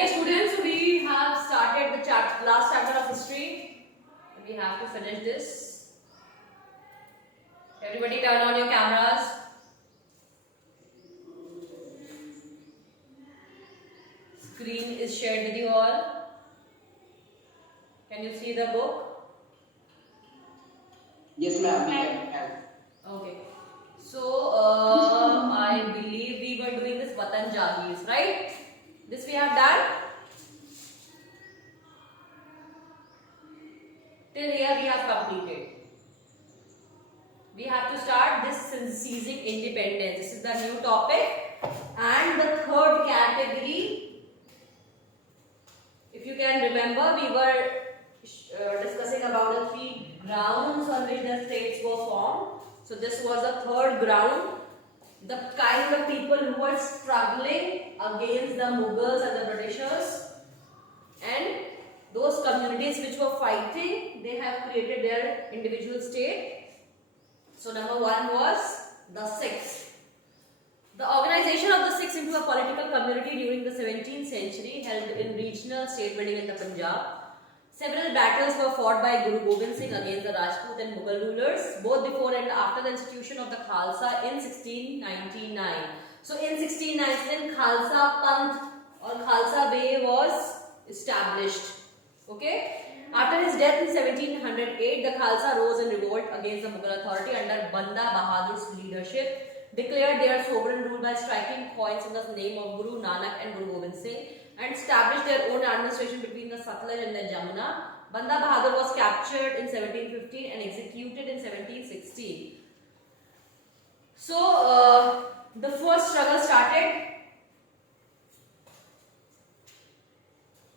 Okay, students, we have started the last chapter of history. We have to finish this. Everybody turn on your cameras. Screen is shared with you all. Can you see the book? Yes, ma'am, we can have. Okay. So, I believe we were doing this Vatan Jagis, right? This we have done. Till here we have completed. We have to start this seizing independence. This is the new topic. And the third category, if you can remember, we were discussing about the three grounds on which the states were formed. So this was the third ground. The kind of people who were struggling against the Mughals and the Britishers, and those communities which were fighting, they have created their individual state. So number one was the Sikhs. The organization of the Sikhs into a political community during the 17th century held in regional state building in the Punjab. Several battles were fought by Guru Gobind Singh against the Rajput and Mughal rulers, both before and after the institution of the Khalsa in 1699. So in 1699, Khalsa Panth or Khalsa Way was established. Okay. After his death in 1708, the Khalsa rose in revolt against the Mughal authority under Banda Bahadur's leadership, declared their sovereign rule by striking coins in the name of Guru Nanak and Guru Gobind Singh, and established their own administration between the Satluj and the Jamuna. Banda Bahadur was captured in 1715 and executed in 1716. So, the first struggle started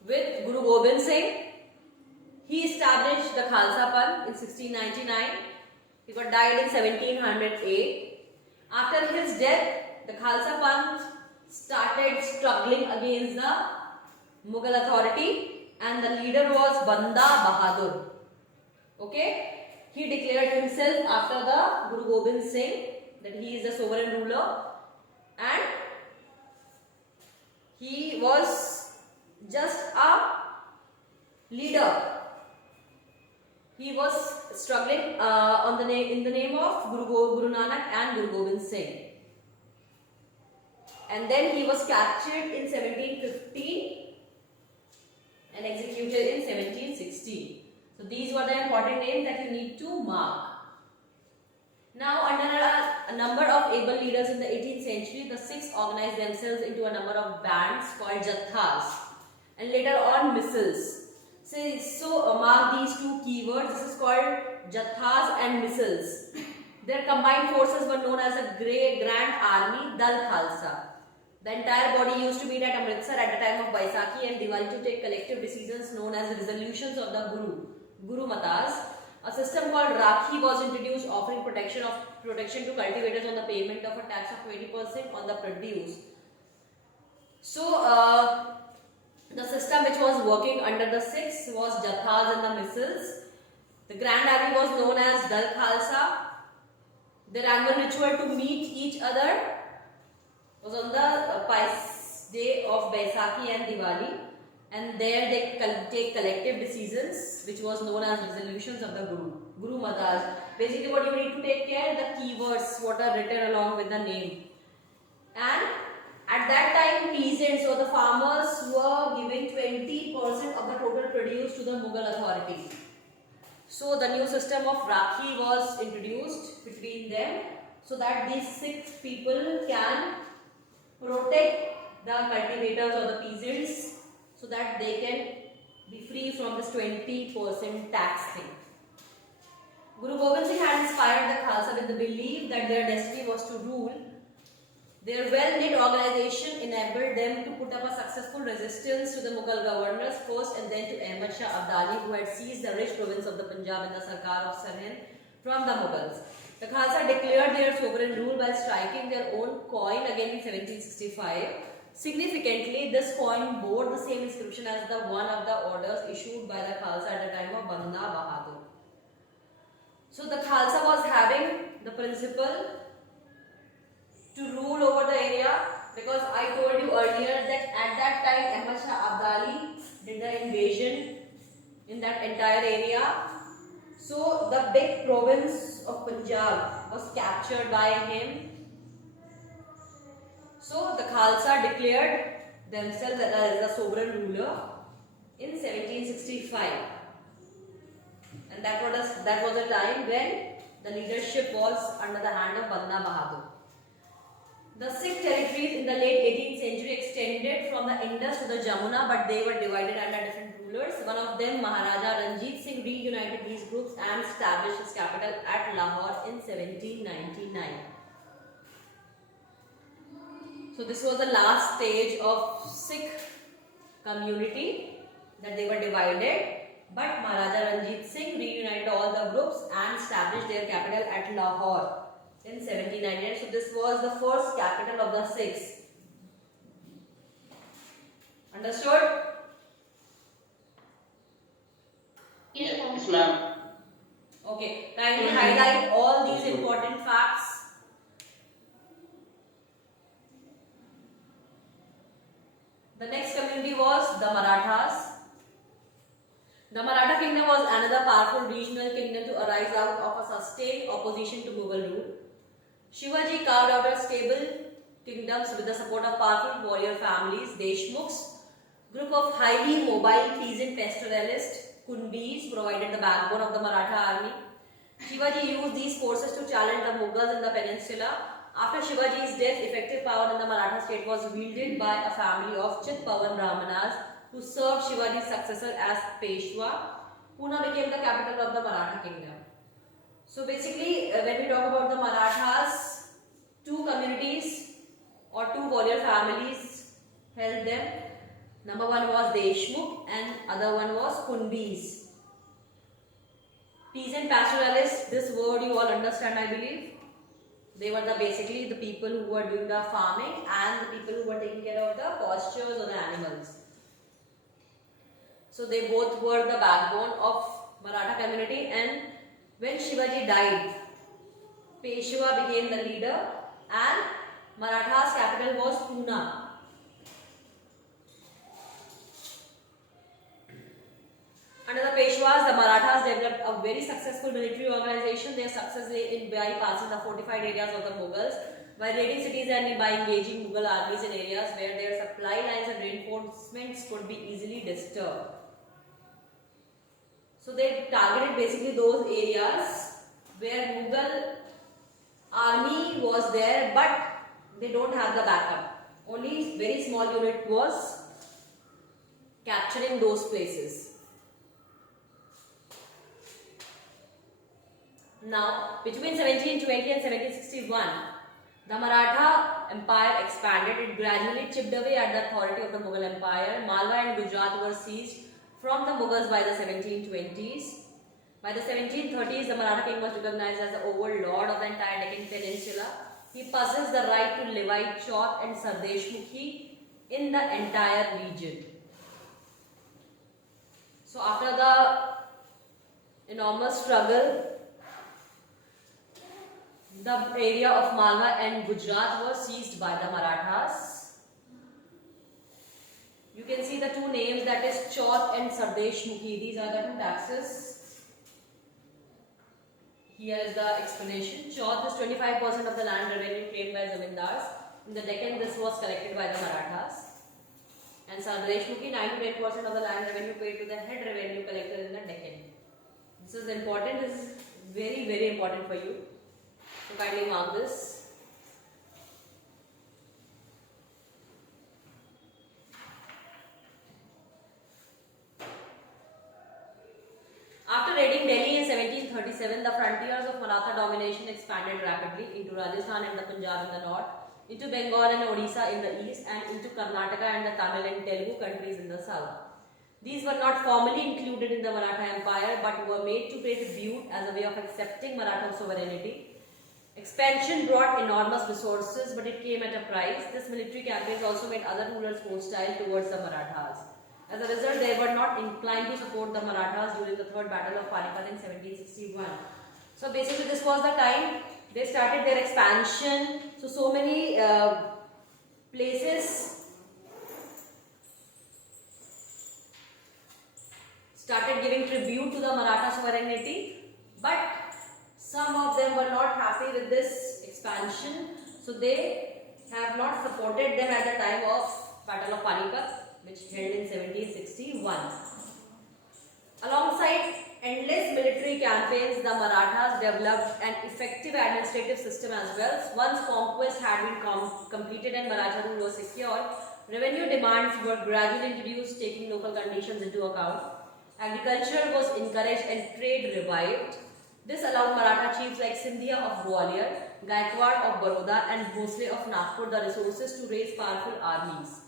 with Guru Gobind Singh. He established the Khalsa Panth in 1699. He got died in 1708. After his death, the Khalsa Panth started struggling against the Mughal authority, and the leader was Banda Bahadur. Okay, he declared himself after the Guru Gobind Singh that he is the sovereign ruler, and he was just a leader. He was struggling in the name of Guru Nanak and Guru Gobind Singh. And then he was captured in 1715 and executed in 1716. So these were the important names that you need to mark. Now, under a number of able leaders in the 18th century, the Sikhs organized themselves into a number of bands called Jathas and later on missals. So mark these two keywords. This is called Jathas and missals. Their combined forces were known as a Grand Army Dal Khalsa. The entire body used to meet at Amritsar at the time of Baisakhi and Diwali to take collective decisions known as resolutions of the Guru Matas. A system called Rakhi was introduced, offering protection to cultivators on the payment of a tax of 20% on the produce. So the system which was working under the Sikhs was Jathas and the missals. The Grand Army was known as Dal Khalsa. Their annual ritual to meet each other was on the day of Baisakhi and Diwali, and there they take collective decisions which was known as resolutions of the Guru Matas. Basically what you need to take care, the keywords what are written along with the name. And at that time, peasants or the farmers were giving 20% of the total produce to the Mughal authority. So the new system of Rakhi was introduced between them so that these Sikh people can protect the cultivators or the peasants so that they can be free from this 20% tax thing. Guru Gobind Singh had inspired the Khalsa with the belief that their destiny was to rule. Their well-knit organization enabled them to put up a successful resistance to the Mughal governors first, and then to Ahmad Shah Abdali, who had seized the rich province of the Punjab and the Sarkar of Sirhind from the Mughals. The Khalsa declared their sovereign rule by striking their own coin again in 1765. Significantly, this coin bore the same inscription as the one of the orders issued by the Khalsa at the time of Banda Bahadur. So the Khalsa was having the principle to rule over the area, because I told you earlier that at that time Ahmad Shah did the invasion in that entire area. So the big province of Punjab was captured by him. So the Khalsa declared themselves as the sovereign ruler in 1765, and that was a time when the leadership was under the hand of Banda Bahadur. The Sikh territories in the late 18th century extended from the Indus to the Jamuna, but they were divided under different rulers. One of them, Maharaja Ranjit Singh, reunited these groups and established his capital at Lahore in 1799. So this was the last stage of Sikh community, that they were divided, but Maharaja Ranjit Singh reunited all the groups and established their capital at Lahore in 1799. So this was the first capital of the Sikhs. Understood? Yes, ma'am. Okay. Kindly highlight all these important facts. The next community was the Marathas. The Maratha kingdom was another powerful regional kingdom to arise out of a sustained opposition to Mughal rule. Shivaji carved out a stable kingdoms with the support of powerful warrior families, Deshmukhs, group of highly mobile peasant pastoralists, Kunbis, provided the backbone of the Maratha army. Shivaji used these forces to challenge the Mughals in the peninsula. After Shivaji's death, effective power in the Maratha state was wielded by a family of Chitpavan Brahmanas who served Shivaji's successor as Peshwa. Pune became the capital of the Maratha kingdom. So basically, when we talk about the Marathas, two communities or two warrior families held them. Number one was Deshmukh and other one was Kunbis. Peasant pastoralists, this word you all understand, I believe. They were basically the people who were doing the farming and the people who were taking care of the pastures of the animals. So they both were the backbone of Maratha community, and when Shivaji died, Peshwa became the leader and Maratha's capital was Pune. Under the Peshwas, the Marathas developed a very successful military organization. Their success lay in bypassing the fortified areas of the Mughals by raiding cities and by engaging Mughal armies in areas where their supply lines and reinforcements could be easily disturbed. So they targeted basically those areas where Mughal army was there, but they don't have the backup. Only very small unit was capturing those places. Now, between 1720 and 1761, the Maratha Empire expanded. It gradually chipped away at the authority of the Mughal Empire. Malwa and Gujarat were seized from the Mughals by the 1720s. By the 1730s, the Maratha king was recognized as the overlord of the entire Deccan Peninsula. He possessed the right to levy Chaut and Sardeshmukhi in the entire region. So after the enormous struggle, the area of Malwa and Gujarat was seized by the Marathas. You can see the two names, that is Chaut and Sardeshmukhi. These are the two taxes. Here is the explanation. Chaut is 25% of the land revenue claimed by zamindars. In the Deccan, this was collected by the Marathas. And Sardeshmukhi, 9 to 10% of the land revenue paid to the head revenue collector in the Deccan. This is important. This is very, very important for you. So kindly mark this. After raiding Delhi in 1737, the frontiers of Maratha domination expanded rapidly into Rajasthan and the Punjab in the north, into Bengal and Odisha in the east, and into Karnataka and the Tamil and Telugu countries in the south. These were not formally included in the Maratha Empire, but were made to pay tribute as a way of accepting Maratha sovereignty. Expansion brought enormous resources, but it came at a price. This military campaigns also made other rulers hostile towards the Marathas. As a result, they were not inclined to support the Marathas during the Third Battle of Panipat in 1761. So basically, this was the time they started their expansion. So many places started giving tribute to the Maratha sovereignty, but some of them were not happy with this expansion, so they have not supported them at the time of Battle of Panipat, which held in 1761. Alongside endless military campaigns, the Marathas developed an effective administrative system as well. Once conquest had been completed and Maratha rule was secured, revenue demands were gradually introduced, taking local conditions into account. Agriculture was encouraged and trade revived. This allowed Maratha chiefs like Scindia of Gwalior, Gaikwad of Baroda and Bhosle of Nagpur the resources to raise powerful armies.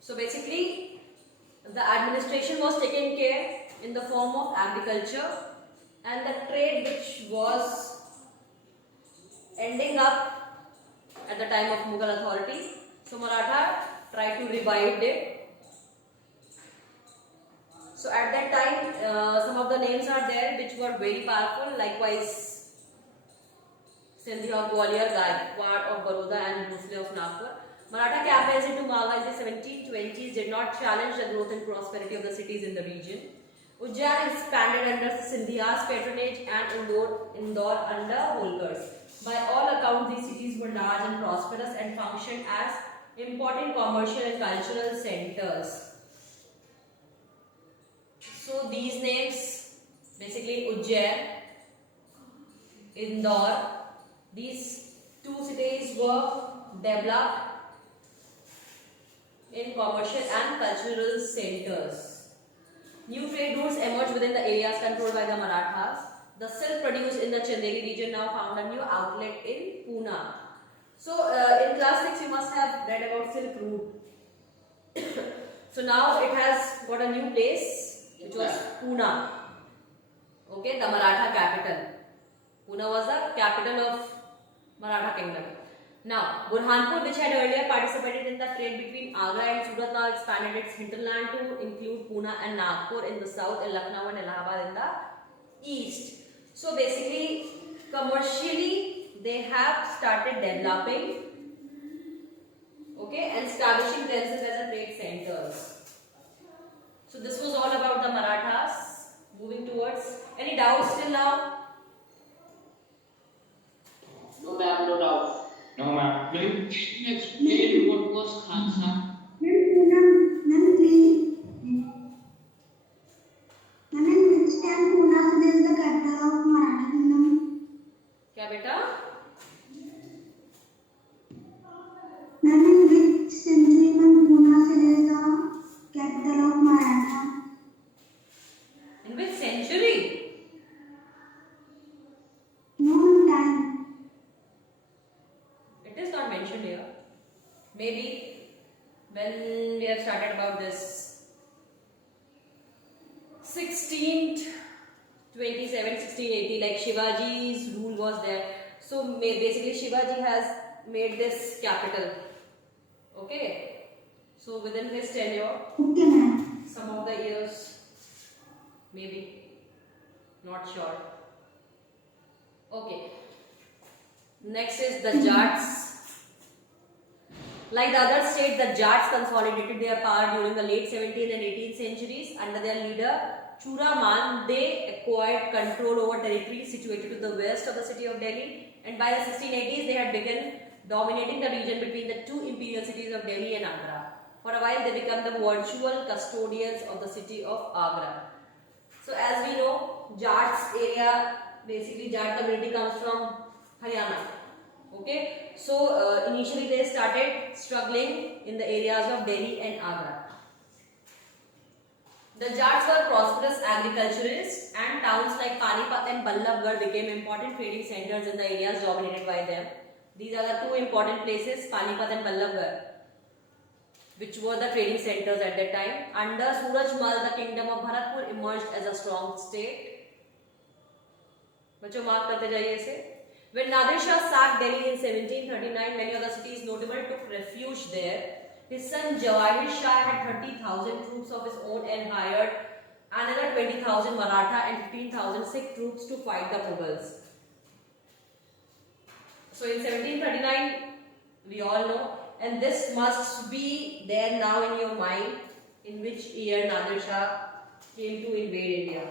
So basically, the administration was taken care in the form of agriculture, and the trade which was ending up at the time of Mughal authority. So Maratha tried to revive it. So at that time, some of the names are there which were very powerful. Likewise, Scindia of Gwalior, Gaikwad of Baroda and Bhosle of Nagpur. Maratha campaigns into Malwa in the 1720s did not challenge the growth and prosperity of the cities in the region. Ujjain expanded under Scindia's patronage and Indore under Holkar's. By all accounts, these cities were large and prosperous and functioned as important commercial and cultural centers. So these names, basically Ujjain, Indore, these two cities were developed in commercial and cultural centers. New trade routes emerged within the areas controlled by the Marathas. The silk produced in the Chanderi region now found a new outlet in Pune. So in class 6 you must have read about Silk Route. So now it has got a new place, which was Pune. Okay, the Maratha capital. Pune was the capital of Maratha kingdom. Now, Burhanpur, which had earlier participated in the trade between Agra and Surat, now expanded its hinterland to include Pune and Nagpur in the south, and Lucknow and Allahabad in the east. So basically, commercially, they have started developing, okay, and establishing themselves as a trade centers. So this was all about the Marathas. Moving towards, any doubts till now? No ma'am, no doubt. No, ma'am. Will you explain what was Khalsa? क्या बेटा? In which century? It is not mentioned here. Maybe when we have started about this 16th, 27, 1680, like Shivaji's rule was there. So basically Shivaji has made this capital. Okay. So within his tenure, some of the years, maybe, not sure. Okay. Next is the Jats. Like the other states, the Jats consolidated their power during the late 17th and 18th centuries. Under their leader Churaman, they acquired control over territories situated to the west of the city of Delhi, and by the 1680s they had begun dominating the region between the two imperial cities of Delhi and Agra. For a while they became the virtual custodians of the city of Agra. So as we know, Jats area, basically Jat community comes from Haryana. Okay, so initially they started struggling in the areas of Delhi and Agra. The Jats were prosperous agriculturists, and towns like Panipat and Ballabgarh became important trading centers in the areas dominated by them. These are the two important places, Panipat and Ballabgarh, which were the trading centers at that time. Under Surajmal, the kingdom of Bharatpur emerged as a strong state. बच्चों mark करते जाइए इसे. When Nadir Shah sacked Delhi in 1739, many of the city's notable took refuge there. His son Jawahir Shah had 30,000 troops of his own and hired another 20,000 Maratha and 15,000 Sikh troops to fight the Mughals. So in 1739, we all know, and this must be there now in your mind, In which year Nadir Shah came to invade India?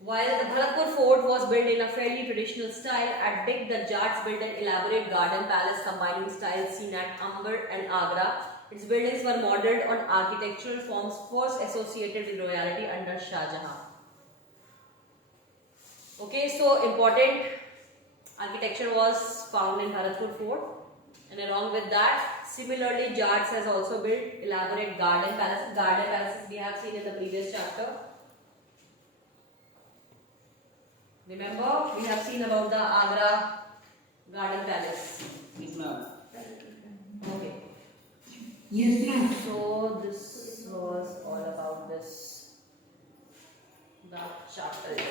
While the Bharatpur fort was built in a fairly traditional style, at Dik the Jats built an elaborate garden palace combining styles seen at Amber and Agra. Its buildings were modelled on architectural forms first associated with royalty under Shah Jahan. Okay, so important architecture was found in Bharatpur fort, and along with that, similarly Jats has also built elaborate garden palaces. Garden palaces we have seen in the previous chapter. Remember, we have seen about the Agra Garden Palace. Yes, ma'am. Okay. Yes, ma'am. So this was all about this, the chapter.